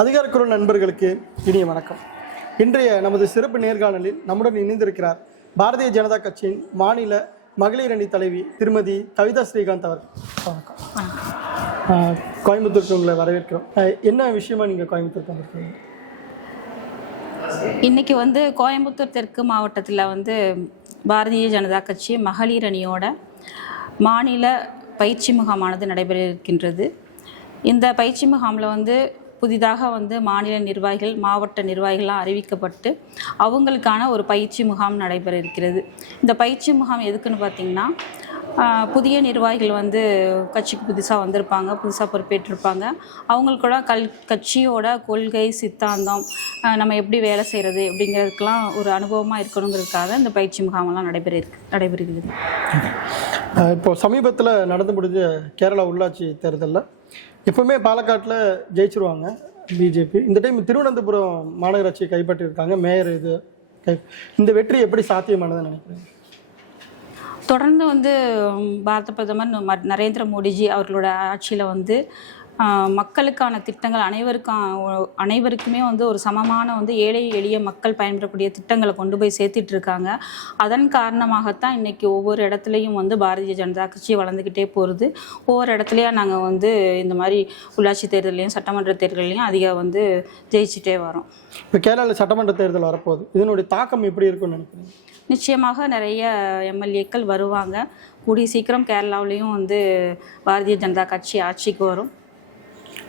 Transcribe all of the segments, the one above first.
அதிகாரக்குற நண்பர்களுக்கு இனிய வணக்கம். இன்றைய நமது சிறப்பு நேர்காணலில் நம்முடன் இணைந்திருக்கிறார் பாரதிய ஜனதா கட்சியின் மாநில மகளிர் அணி தலைவி திருமதி கவிதா ஸ்ரீகாந்த் அவர்கள். வணக்கம். கோயம்புத்தூருக்கு உங்களை வரவேற்கிறோம். என்ன விஷயமா நீங்கள் கோயம்புத்தூருக்கு வந்திருக்கீங்க? இன்னைக்கு வந்து கோயம்புத்தூர் தெற்கு மாவட்டத்தில் வந்து பாரதிய ஜனதா கட்சி மகளிர் அணியோட மாநில பயிற்சி முகாமானது நடைபெற இருக்கின்றது. இந்த பயிற்சி முகாமில் வந்து புதிதாக வந்து மாநில நிர்வாகிகள் மாவட்ட நிர்வாகிகள்லாம் அறிவிக்கப்பட்டு அவங்களுக்கான ஒரு பயிற்சி முகாம் நடைபெற இருக்கிறது. இந்த பயிற்சி முகாம் எதுக்குன்னு பார்த்தீங்கன்னா புதிய நிர்வாகிகள் வந்து கட்சிக்கு புதுசாக வந்திருப்பாங்க புதுசாக பொறுப்பேற்றிருப்பாங்க. அவங்களுக்கு கூட கல் கட்சியோட கொள்கை சித்தாந்தம் நம்ம எப்படி வேலை செய்கிறது அப்படிங்கிறதுக்கெலாம் ஒரு அனுபவமாக இருக்கணுங்கிறதுக்காக இந்த பயிற்சி முகாமெல்லாம் நடைபெற இருக்கு நடைபெறுகிறது. இப்போது சமீபத்தில் நடந்து முடிஞ்ச கேரளா உள்ளாட்சி தேர்தலில் எப்பவுமே பாலக்காட்டில் ஜெயிச்சிருவாங்க பிஜேபி. இந்த டைம் திருவனந்தபுரம் மாநகராட்சியை கைப்பற்றியிருக்காங்க. மேயர் இது கை இந்த வெற்றி எப்படி சாத்தியமானதுன்னு நினைக்கிறேன் தொடர்ந்து வந்து பாரத பிரதமர் நரேந்திர மோடிஜி அவர்களோட ஆட்சியில் வந்து மக்களுக்கான திட்டங்கள் அனைவருக்கும் அனைவருக்குமே வந்து ஒரு சமமான வந்து ஏழை எளிய மக்கள் பயன்பெறக்கூடிய திட்டங்களை கொண்டு போய் சேர்த்திட்டு இருக்காங்க அதன் காரணமாகத்தான் இன்னைக்கு ஒவ்வொரு இடத்துலையும் வந்து பாரதிய ஜனதா கட்சி வளர்ந்துக்கிட்டே போகிறது ஒவ்வொரு இடத்துலையா நாங்கள் வந்து இந்த மாதிரி உள்ளாட்சி தேர்தலையும் சட்டமன்ற தேர்தலையும் அதிக வந்து ஜெயிச்சிட்டே வரோம். இப்போ கேரளாவில் சட்டமன்ற தேர்தல் வரப்போகுது. இதனுடைய தாக்கம் எப்படி இருக்கும்னு நினைக்கிறேன் நிச்சயமாக நிறைய எம்எல்ஏக்கள் வருவாங்க. கூடிய சீக்கிரம் கேரளாவிலையும் வந்து பாரதிய ஜனதா கட்சி ஆட்சிக்கு வரும்.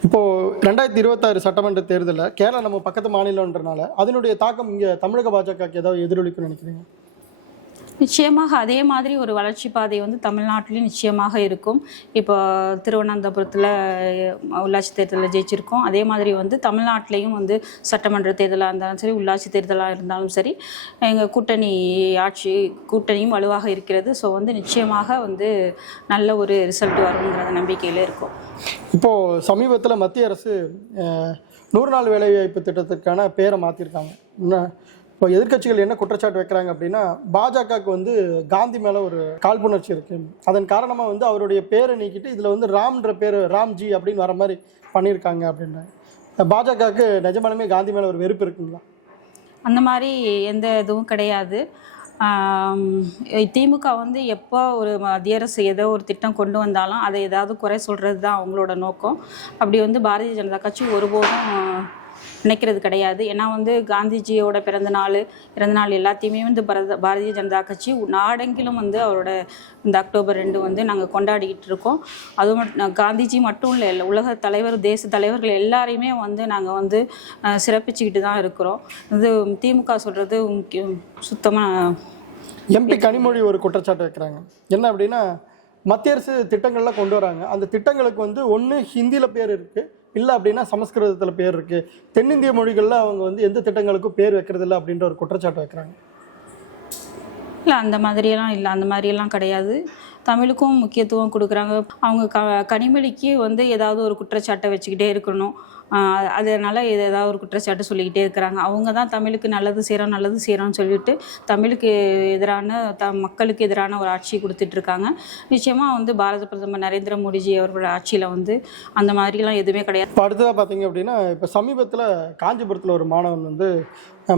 இப்போது ரெண்டாயிரத்தி இருபத்தாறு சட்டமன்ற தேர்தலில் கேரளா நம்ம பக்கத்து மாநிலன்றனால அதனுடைய தாக்கம் இங்கே தமிழக பாஜகவுக்கு ஏதாவது எதிரொலிக்கும்னு நினைக்கிறீங்க? நிச்சயமாக அதே மாதிரி ஒரு வளர்ச்சி பாதை வந்து தமிழ்நாட்டிலையும் நிச்சயமாக இருக்கும். இப்போ திருவனந்தபுரத்தில் உள்ளாட்சி தேர்தலில் ஜெயிச்சிருக்கோம். அதே மாதிரி வந்து தமிழ்நாட்டிலையும் வந்து சட்டமன்ற தேர்தலாக இருந்தாலும் சரி உள்ளாட்சி தேர்தலாக இருந்தாலும் சரி எங்கள் கூட்டணி ஆட்சி கூட்டணியும் வலுவாக இருக்கிறது. ஸோ வந்து நிச்சயமாக வந்து நல்ல ஒரு ரிசல்ட் வருங்கிற நம்பிக்கையில் இருக்கும். இப்போது சமீபத்தில் மத்திய அரசு நூறு நாள் வேலைவாய்ப்பு திட்டத்திற்கான பேரை மாற்றிருக்காங்க இப்போ எதிர்க்கட்சிகள் என்ன குற்றச்சாட்டு வைக்கிறாங்க அப்படின்னா பாஜகவுக்கு வந்து காந்தி மேலே ஒரு காழ்ப்புணர்ச்சி இருக்குது அதன் காரணமாக வந்து அவருடைய பேரை நீக்கிட்டு இதில் வந்து ராம்ன்ற பேர் ராம்ஜி அப்படின்னு வர மாதிரி பண்ணியிருக்காங்க அப்படின்றாங்க பாஜகவுக்கு நிஜமாலுமே காந்தி மேலே ஒரு வெறுப்பு இருக்குங்களா? அந்த மாதிரி எந்த இதுவும் கிடையாது. திமுக வந்து எப்போ ஒரு மத்திய அரசு ஏதோ ஒரு திட்டம் கொண்டு வந்தாலும் அதை ஏதாவது குறை சொல்கிறது தான் அவங்களோட நோக்கம். அப்படி வந்து பாரதிய ஜனதா கட்சி ஒருபோதும் நினைக்கிறது கிடையாது. ஏன்னா வந்து காந்திஜியோட பிறந்த நாள் பிறந்த நாள் எல்லாத்தையுமே வந்து பரத பாரதிய ஜனதா கட்சி நாடெங்கிலும் வந்து அவரோட இந்த அக்டோபர் ரெண்டு வந்து நாங்கள் கொண்டாடிக்கிட்டு இருக்கோம். அது காந்திஜி மட்டும் இல்லை இல்லை உலக தலைவர் தேச தலைவர்கள் எல்லாரையுமே வந்து நாங்கள் வந்து சிறப்பிச்சுக்கிட்டு தான் இருக்கிறோம். இது திமுக சொல்கிறது முக்கியம் சுத்தமாக எம்பி கனிமொழி ஒரு குற்றச்சாட்டு வைக்கிறாங்க. என்ன அப்படின்னா மத்திய அரசு திட்டங்கள்லாம் கொண்டு வராங்க. அந்த திட்டங்களுக்கு வந்து ஒன்று ஹிந்தியில் பேர் இருக்குது இல்லை அப்படின்னா சமஸ்கிருதத்தில் பேர் இருக்குது தென்னிந்திய மொழிகளில் அவங்க வந்து எந்த திட்டங்களுக்கும் பேர் வைக்கிறதில்ல அப்படின்ற ஒரு குற்றச்சாட்டு வைக்கிறாங்க. இல்லை அந்த மாதிரியெல்லாம் இல்லை. அந்த மாதிரியெல்லாம் கிடையாது. தமிழுக்கும் முக்கியத்துவம் கொடுக்குறாங்க. அவங்க க கனிமொழிக்கு வந்து ஏதாவது ஒரு குற்றச்சாட்டை வச்சுக்கிட்டே இருக்கணும். அதனால இது ஏதாவது ஒரு குற்றச்சாட்டு சொல்லிக்கிட்டே இருக்கிறாங்க. அவங்க தான் தமிழுக்கு நல்லது செய்கிறோம் நல்லது செய்கிறோம்னு சொல்லிட்டு தமிழுக்கு எதிரான த மக்களுக்கு எதிரான ஒரு ஆட்சி கொடுத்துட்டு இருக்காங்க நிச்சயமாக வந்து பாரத பிரதமர் நரேந்திர மோடிஜி அவர்களோட ஆட்சியில் வந்து அந்த மாதிரிலாம் எதுவுமே கிடையாது. இப்போ அடுத்ததாக பார்த்தீங்க அப்படின்னா இப்போ சமீபத்தில் காஞ்சிபுரத்தில் ஒரு மாணவன் வந்து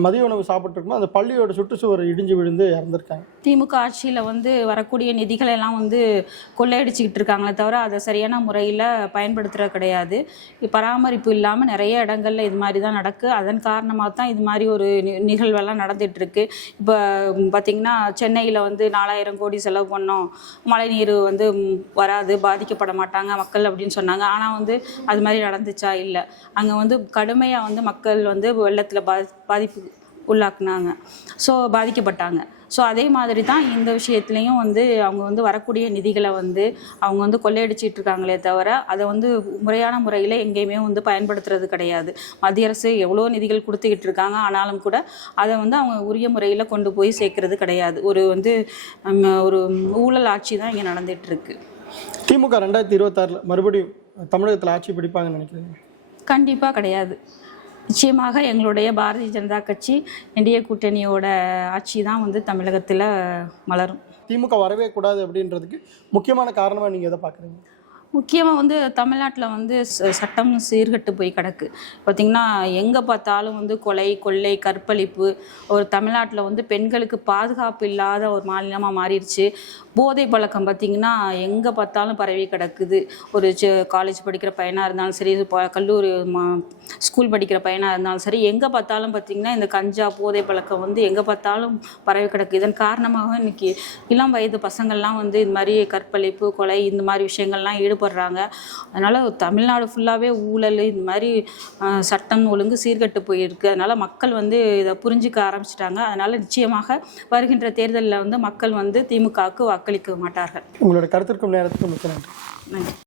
மதிய உணவு சாப்பிட்ருக்கும்போது அந்த பள்ளியோட சுற்றுச்சுவர் இடிஞ்சு விழுந்து இறந்துருக்காங்க. திமுக ஆட்சியில் வந்து வரக்கூடிய நிதிகளை எல்லாம் வந்து கொள்ளையடிச்சிக்கிட்டு இருக்காங்களே தவிர அதை சரியான முறையில் பயன்படுத்துகிறது கிடையாது. பராமரிப்பு இல்லாமல் நிறைய இடங்கள்ல இது மாதிரி தான் நடக்கு. அதன் காரணமாக தான் இது மாதிரி ஒரு நி- நிகழ்வெல்லாம் நடந்துகிட்ருக்கு இப்போ பார்த்திங்கன்னா சென்னையில் வந்து நாலாயிரம் கோடி செலவு பண்ணோம். மழைநீர் வந்து வராது பாதிக்கப்பட மாட்டாங்க மக்கள் அப்படின்னு சொன்னாங்க. ஆனால் வந்து அது மாதிரி நடந்துச்சா? இல்லை. அங்கே வந்து கடுமையாக வந்து மக்கள் வந்து வெள்ளத்தில் பாதி பாதிப்பு உள்ளாக்குனாங்க. ஸோ பாதிக்கப்பட்டாங்க. ஸோ அதே மாதிரி தான் இந்த விஷயத்துலையும் வந்து அவங்க வந்து வரக்கூடிய நிதிகளை வந்து அவங்க வந்து கொள்ளையடிச்சிட்டு இருக்காங்களே தவிர அதை வந்து முறையான முறையில் எங்கேயுமே வந்து பயன்படுத்துறது கிடையாது. மத்திய அரசு எவ்வளோ நிதிகள் கொடுத்துக்கிட்டு இருக்காங்க ஆனாலும் கூட அதை வந்து அவங்க உரிய முறையில் கொண்டு போய் சேர்க்கறது கிடையாது. ஒரு வந்து ஒரு ஊழல் ஆட்சி தான் இங்கே நடந்துட்டு இருக்கு திமுக ரெண்டாயிரத்தி இருபத்தாறில் மறுபடியும் தமிழகத்தில் ஆட்சி பிடிப்பாங்கன்னு நினைக்கிறீங்க? கண்டிப்பாக கிடையாது. நிச்சயமாக எங்களுடைய பாரதிய ஜனதா கட்சி என்டிஏ கூட்டணியோட ஆட்சி தான் வந்து தமிழகத்தில் மலரும். திமுக வரவே கூடாது அப்படின்றதுக்கு முக்கியமான காரணமாக நீங்கள் எதை பார்க்குறீங்க முக்கியமாக வந்து தமிழ்நாட்டில் வந்து ச- சட்டம் சீர்கெட்டு போய் கிடக்கு. பார்த்திங்கன்னா எங்கே பார்த்தாலும் வந்து கொலை கொள்ளை கற்பழிப்பு ஒரு தமிழ்நாட்டில் வந்து பெண்களுக்கு பாதுகாப்பு இல்லாத ஒரு மாநிலமாக மாறிடுச்சு. போதை பழக்கம் பார்த்திங்கன்னா எங்கே பார்த்தாலும் பரவி கிடக்குது. ஒரு காலேஜ் படிக்கிற பையனாக இருந்தாலும் சரி ப- கல்லூரி மா ஸ்கூல் படிக்கிற பையனாக இருந்தாலும் சரி எங்கே பார்த்தாலும் பார்த்திங்கன்னா இந்த கஞ்சா போதை பழக்கம் வந்து எங்கே பார்த்தாலும் பரவி கிடக்கு. இதன் காரணமாக இன்னைக்கு இளம் வயது பசங்கள்லாம் வந்து இது மாதிரி கற்பழிப்பு கொலை இந்த மாதிரி விஷயங்கள்லாம் ஈடுபடுறாங்க அதனால் தமிழ்நாடு ஃபுல்லாகவே ஊழல் இந்த மாதிரி சட்டம் ஒழுங்கு சீர்கெட்டு போயிருக்கு. அதனால் மக்கள் வந்து இதை புரிஞ்சிக்க ஆரம்பிச்சிட்டாங்க. அதனால் நிச்சயமாக வருகின்ற தேர்தலில் வந்து மக்கள் வந்து திமுகவுக்கு வாக்களிக்க மாட்டார்கள். உங்களோட கருத்திற்கும் மிக்க நன்றி. நன்றி.